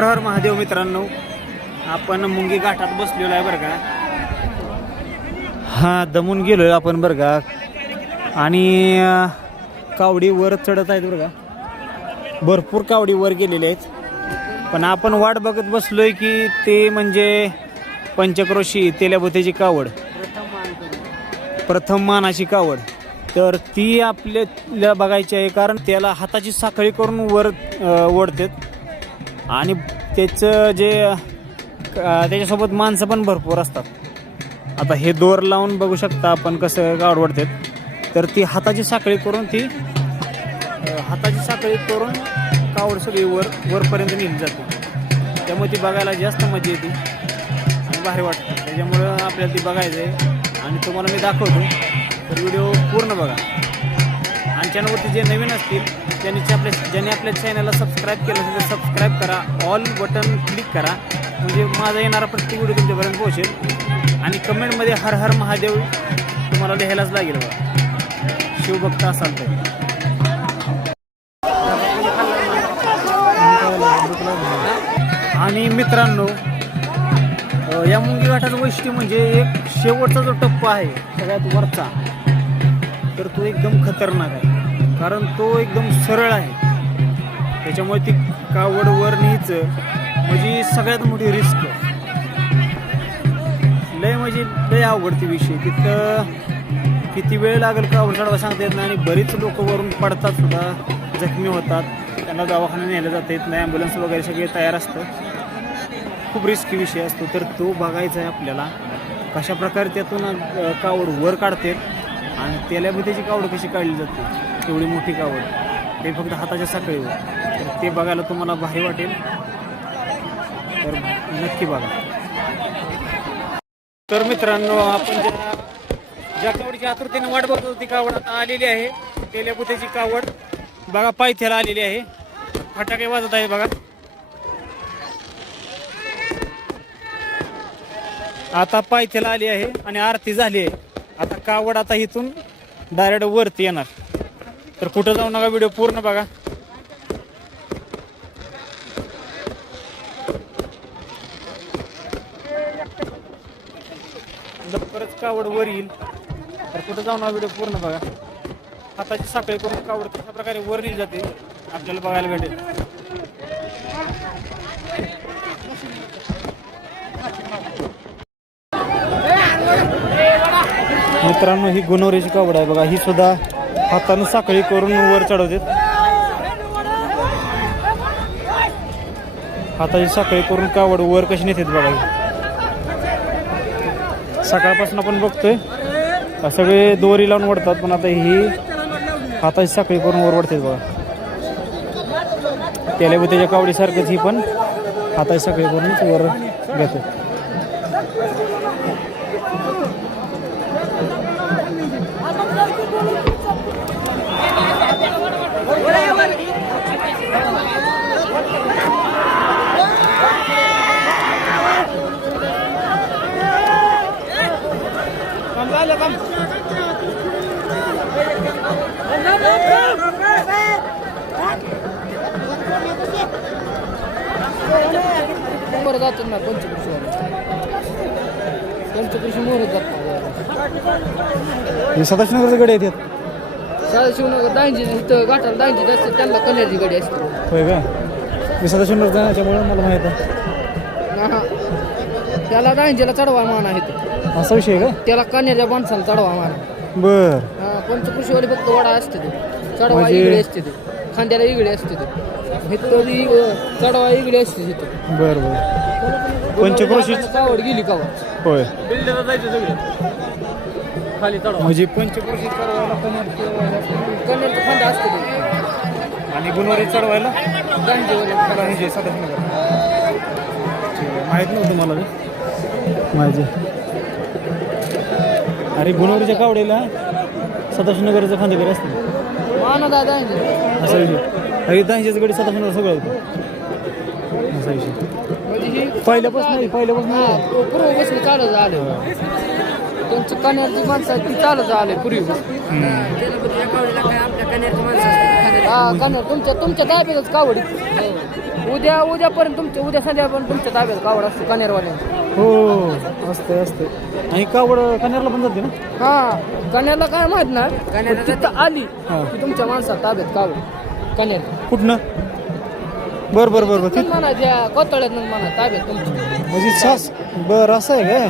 हर हर महादेव मित्रांनो, आपण मुंगी घाटात बसलेलो आहे बरं का. हां, दमून गेलो आहे आपण बरं का. आणि कावडी वर चढत आहेत बरं का. भरपूर कावडी वर गेलेले आहेत. पण आपण वाट बघत बसलोय की ते म्हणजे पंचक्रोशी तेल्याभोतेची कावड, प्रथम मानाची कावड. तर ती आपल्याला बघायची आहे, कारण त्याला हाताची साखळी करून वर ओढतात. आणि त्याचं जे त्याच्यासोबत माणसं पण भरपूर असतात. आता हे दोर लावून बघू शकता आपण कसं कावड ओढतात. तर ती हाताची साखळी करून कावड सगळी वरपर्यंत नेली जाते. त्यामुळे ती बघायला जास्त मजा येते आणि भारी वाटतं. त्याच्यामुळं आपल्याला ती बघायचं आहे आणि तुम्हाला मी दाखवतो. तर व्हिडिओ पूर्ण बघा. आणि चॅनलवरती जे नवीन असतील ज्यांनी आपल्या चॅनलला सबस्क्राईब केलं असेल तर सबस्क्राईब करा, ऑल बटन क्लिक करा, म्हणजे माझा येणारा प्रत्येक व्हिडिओ तुमच्यापर्यंत पोहोचेल. आणि कमेंटमध्ये हर हर महादेव तुम्हाला लिहायलाच लागेल बघा, शिवभक्त असाल तर. आणि मित्रांनो, या मुंगी घाटाचं वैशिष्ट्य म्हणजे एक शेवटचा जो टप्पा आहे सगळ्यात वरचा, तर तो एकदम खतरनाक आहे. कारण तो एकदम सरळ आहे. त्याच्यामुळे ती कावड वर न्यायचं म्हणजे सगळ्यात मोठी रिस्क. लय अवघड ती विषय. तिथं किती वेळ लागेल कावड चढवा सांगता येत नाही. आणि बरीच लोक वरून पडतात सुद्धा, जखमी होतात. त्यांना दवाखान्यात नेलं जाता येत नाही. ॲम्ब्युलन्स वगैरे सगळे तयार असतं. खूप रिस्की विषय असतो. तर तो बघायचा आहे आपल्याला, कशा प्रकारे त्यातून कावड वर काढते आणि तेल्याभोतेची कावड कशी काढली जाते. एवढी मोठी कावड ते फक्त हाताच्या साखळीवर. तर ते बघायला तुम्हाला भारी वाटेल, तर नक्की बघा. तर मित्रांनो, आपण ज्या कावडीची आतुरतेने वाट बघतो ती कावड आता आलेली आहे. तेल्याभोतेची कावड बघा, पायथ्याला आलेली आहे. फटाके वाजत आहे बघा. आता पायथ्याला आली आहे आणि आरती झाली आहे. आता कावड आता इथून डायरेक्ट वरती येणार. तर कुठं जाऊ नका, व्हिडिओ पूर्ण बघा. लवकरच कावड वर येईल. तर कुठं जाऊ नका, व्हिडिओ पूर्ण बघा. हाताची साखळी करून कावड कशा प्रकारे वर नेली जाते आपल्याला बघायला भेटेल. मित्रांनो, ही गुणवरीची कावड आहे बघा. ही सुद्धा हाताने साखळी करून वर चढवतात. हाताची साखळी करून कावड वर कशी नेतात बघा. सकाळपासून आपण बघतोय सगळे दोरी लावून ओढतात, पण आता ही हाताची साखळी करून वर ओढतात बघा. तेल्याभोतेच्या कावडीसारखंच ही पण हाताची साखळी करूनच वर घेतात. जातात ना पंचकृषी मोर जातात. सदाशिवनगरचे गडे येतात. सदाशिवनगर दांजी इथं घाटाला दांजी जास्त, त्यांना कन्याची गाडी असते. होय का? मी सदाशिवनगर जाण्याच्यामुळे मला माहीत आहे. त्याला दांजीला चढवा मान आहे. असा विषय का? त्याला कन्याच्या माणसाला चढवा मान. बर. पंचकृषीवाली फक्त वडा असते ते, चढवा इकडे असते ते, खांद्याला इकडे असते ते, चढवा इकडे असते तिथं. बर बर. पंचक्रोशी कावड गेली कावड. होय, बिल्डरला जायचं सगळं खाली चढवा. म्हणजे पंचक्रोशी चढवायला कन्याचं खांदा असते ते, आणि गुणवरी चढवायला दांजीवाले सदाशिवनगर. माहीत नव्हतं मला ते माहिती. अरे गुणवरीच्या कावडीला सदाशिवनगरचं खांदेकरी असतं. माना दादा असा विषय. अरे दांजीचं गडी सदाशिवनगर सगळं होतं. असा विषय. पहिल्यापासून पूर्वपासून चालत आले. त्यांची कन्याची माणसं ती चालत आले पूर्वीपासून. कन्या तुमच्या ताब्यातच कावडी. उद्यापर्यंत उद्या संध्याकाळपर्यंत तुमच्या ताब्यात कावड असते कनेरवाल्यांची. हो असते असते. आणि कावड कन्याला पण जाते ना. हा कन्याला काय माहित ना तिथं आली हा. की तुमच्या माणसाला ताब्यात कावड कन्याला कुठनं? बरं बरं बरं बरं. म्हणा कोतळ्यात म्हणा ताब्यात तुमची. म्हणजे सास बरं असं आहे काय?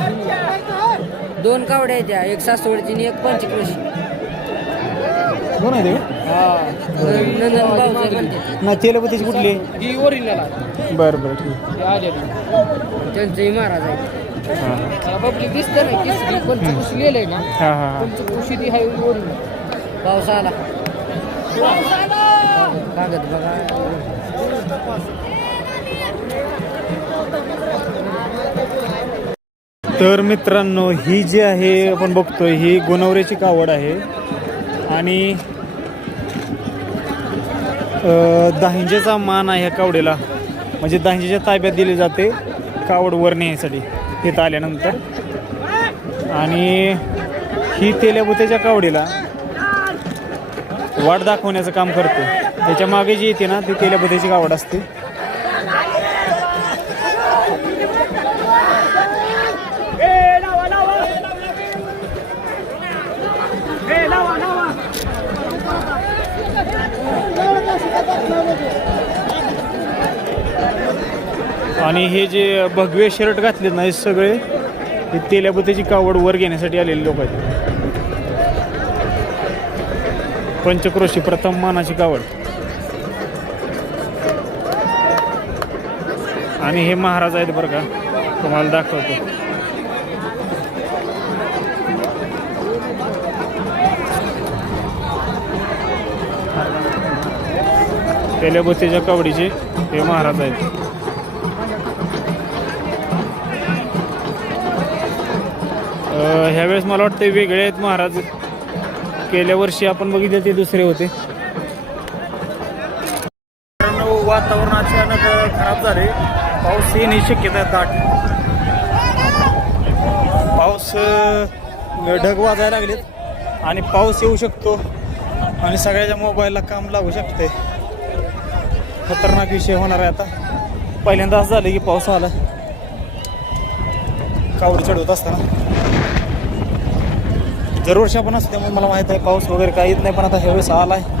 2 कावड्या आहेत त्या, एक सासवडची आणि एक पंचक्रोशी. कोण आहे ते? ना तेलपतीची कुठली? ही ओरिजिनल आहे. बरं बरं ठीक. ते आलेली त्यांचंही महाराज आहे. हां पब्लिक दिसतं ना की पंचक्रोशी लिहिलंय ना, हां हां हां. पंचक्रोशी ती आहे ओरिजिनल. पाऊस आला कागद बघा. तर मित्रांनो ही जी आहे आपण बघतोय ही गोनवरेची कावड आहे आणि दाहिंजेचा मान आहे ह्या कावडीला. म्हणजे दाहिंजेच्या ताब्यात दिली जाते कावड वर नेण्यासाठी इथं आल्यानंतर. आणि ही तेल्याबुत्याच्या कावडीला वाट दाखवण्याचं काम करते. त्याच्या मागे जी येते ना ती तेल्याबुत्याची कावड असते. आणि हे जे भगवे शर्ट घातले ना हे सगळे हे तेल्याबुत्याची कावड वर घेण्यासाठी आलेले लोक आहेत. पंचक्रोशी प्रथम मानाची कावड. आणि हे महाराज आहेत बरं का, तुम्हाला दाखवतो. तेल्याबुत्याच्या कावडीचे हे महाराज आहेत. ह्यावेळेस मला वाटतं वेगळे आहेत महाराज. गेल्या वर्षी आपण बघितले ते दुसरे होते. वातावरण अचानक खराब झाले. पाऊस येण्याची शक्यता आहे दाट. पाऊस ढग वाजायला लागलेत आणि पाऊस येऊ शकतो आणि सगळ्याच्या मोबाईलला काम लागू शकते. खतरनाक विषय होणार आहे आता. पहिल्यांदा असं झालं की पाऊस आला कावडी चढवत असताना. दरवर्षी आपण असते त्यामुळे मला माहीत आहे पाऊस वगैरे काही येत नाही, पण आता ह्यावेळेस आला आहे.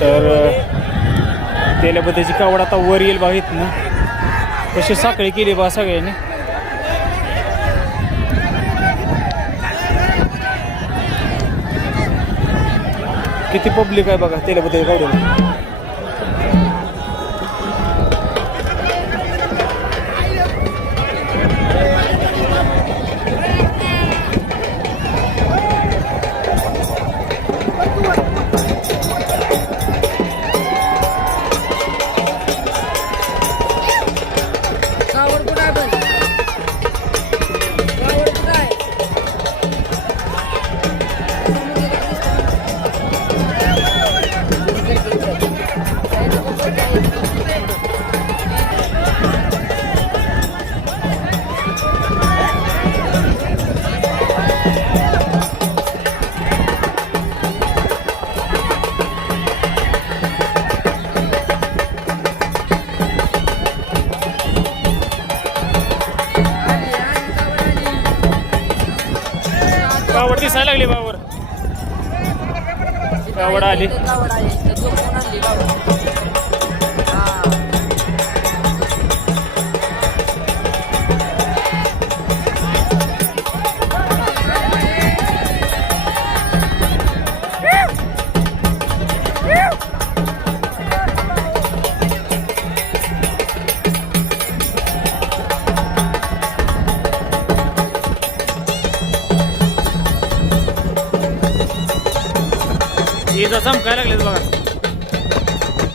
तर तेल्याबद्दलची कावड आता वर येईल बघ इथनं. कशी साखळी केली बा सगळ्यांनी. किती पब्लिक आहे बघा तेल्याबद्दल कावडीला. कावड दिसायला लागली बावर. कावड आली. इजा चमकायला लागलेत बघा.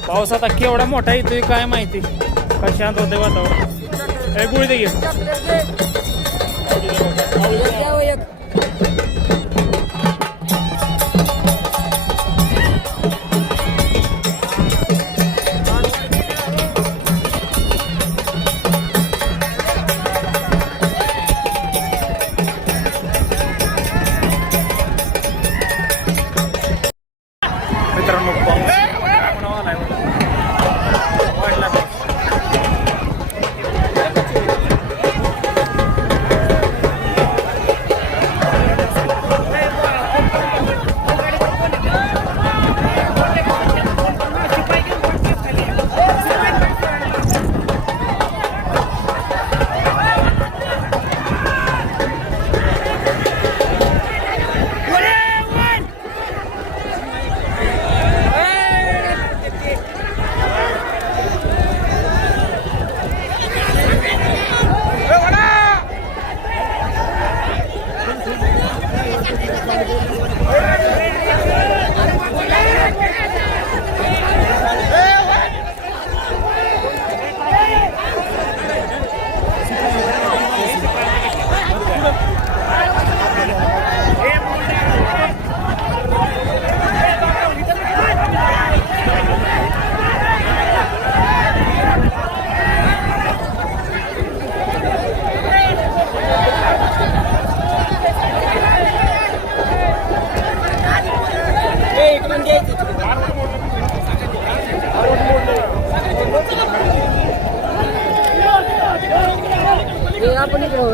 पाऊस आता केवढा मोठा येतोय काय माहिती. काय शांत होतंय वातावरण. हे गुळी दे घे.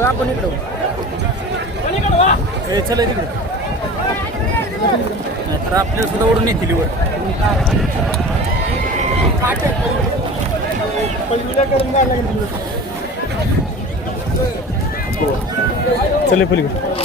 आपण इकडं हे चला तिकडे नाहीतर आपल्याला सुद्धा ओढून येतील वर चले पलीकडे